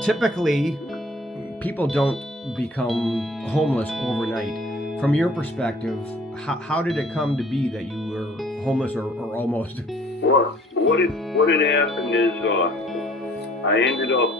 typically, people don't become homeless overnight. From your perspective, how did it come to be that you were homeless or almost? Well, what had happened is I ended up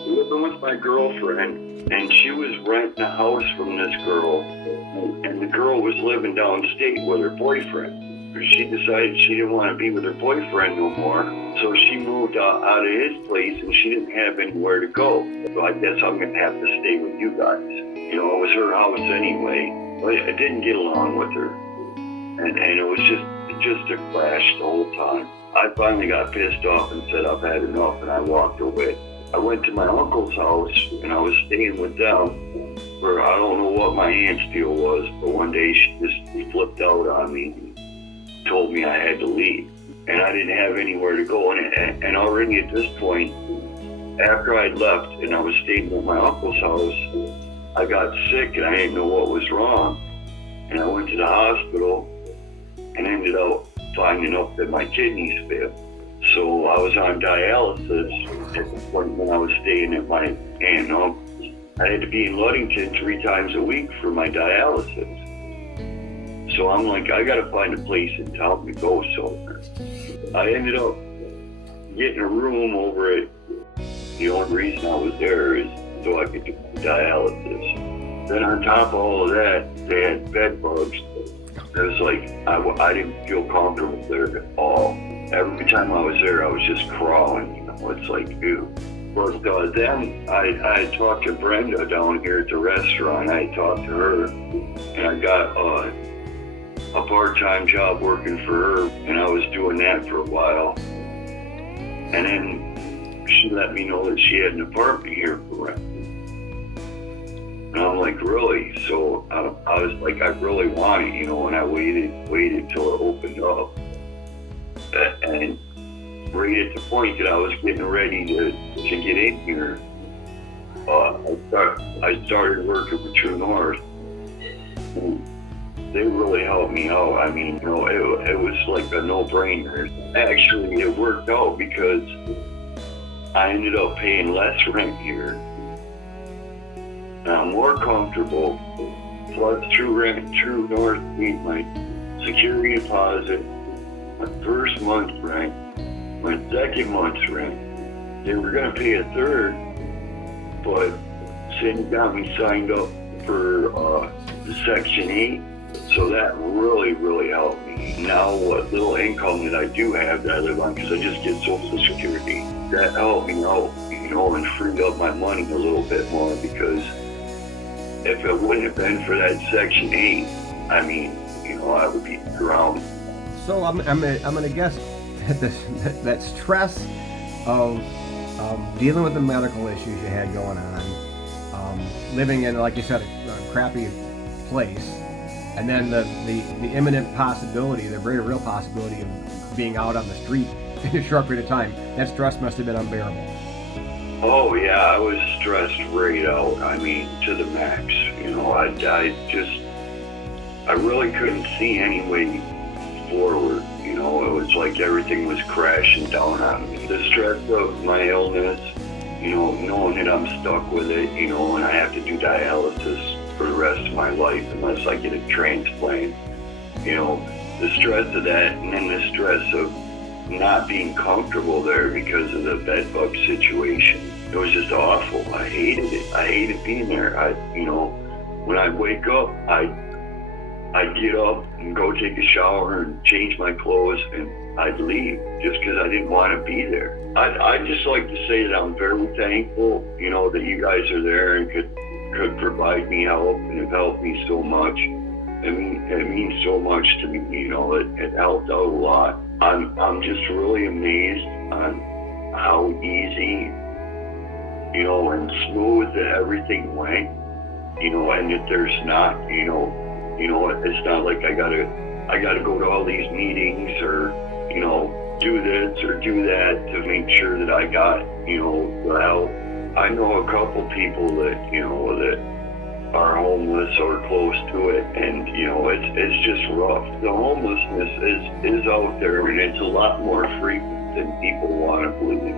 living with my girlfriend, and she was renting a house from this girl, and the girl was living downstate with her boyfriend. She decided she didn't want to be with her boyfriend no more, so she moved out of his place, and she didn't have anywhere to go. So I guess I'm going to have to stay with you guys. You know, it was her house anyway, but I didn't get along with her, and it was just a clash the whole time. I finally got pissed off and said I've had enough, and I walked away. I went to my uncle's house, and I was staying with them for, I don't know what my aunt's deal was, but one day she just flipped out on me and told me I had to leave, and I didn't have anywhere to go. And already at this point, after I'd left and I was staying at my uncle's house, I got sick and I didn't know what was wrong. And I went to the hospital and ended up finding out that my kidneys failed. So I was on dialysis at the point when I was staying at my aunt and uncle's. I had to be in Ludington 3 times a week for my dialysis. So I'm like, I gotta find a place in town to go somewhere. I ended up getting a room over at, the only reason I was there is so I could do dialysis. Then on top of all of that, they had bed bugs. It was like, I didn't feel comfortable there at all. Every time I was there, I was just crawling, you know, it's like, ew. But then I had talked to Brenda down here at the restaurant. I had talked to her, and I got a part-time job working for her, and I was doing that for a while. And then she let me know that she had an apartment here for rent. And I'm like, really? So I was like, I really want it, you know, and I waited till it opened up. And right at the point that I was getting ready to get in here, I started working for TrueNorth. They really helped me out. I mean, you know, it was like a no-brainer. Actually, it worked out because I ended up paying less rent here. And I'm more comfortable. Plus, TrueNorth paid my security deposit, my first month's rent, my second month's rent. They were going to pay a third, but Cindy got me signed up for the Section 8. So that really, really helped me. Now what little income that I do have that I live on, because I just get Social Security, that helped me out, you know, and freed up my money a little bit more, because if it wouldn't have been for that Section 8, I mean, you know, I would be drowned. So I'm gonna guess that that stress of dealing with the medical issues you had going on, living in, like you said, a crappy place, and then the imminent possibility, the very real possibility of being out on the street in a short period of time, that stress must have been unbearable. Oh yeah, I was stressed right out. I mean, to the max. You know, I really couldn't see any way forward. You know, it was like everything was crashing down on me. The stress of my illness, you know, knowing that I'm stuck with it, you know, and I have to do dialysis for the rest of my life unless I get a transplant. You know, the stress of that, and then the stress of not being comfortable there because of the bed bug situation. It was just awful. I hated it. I hated being there. You know, when I wake up, I'd get up and go take a shower and change my clothes, and I'd leave just because I didn't want to be there. I'd just like to say that I'm very thankful, you know, that you guys are there and could provide me help and have helped me so much. I mean, it means so much to me, you know, it helped out a lot. I'm just really amazed on how easy, you know, and smooth that everything went, you know, and that there's not, you know, it's not like I gotta go to all these meetings or, you know, do this or do that to make sure that I got, you know, the help. I know a couple people that, you know, that are homeless or close to it, and, you know, it's just rough. The homelessness is out there, and it's a lot more frequent than people want to believe.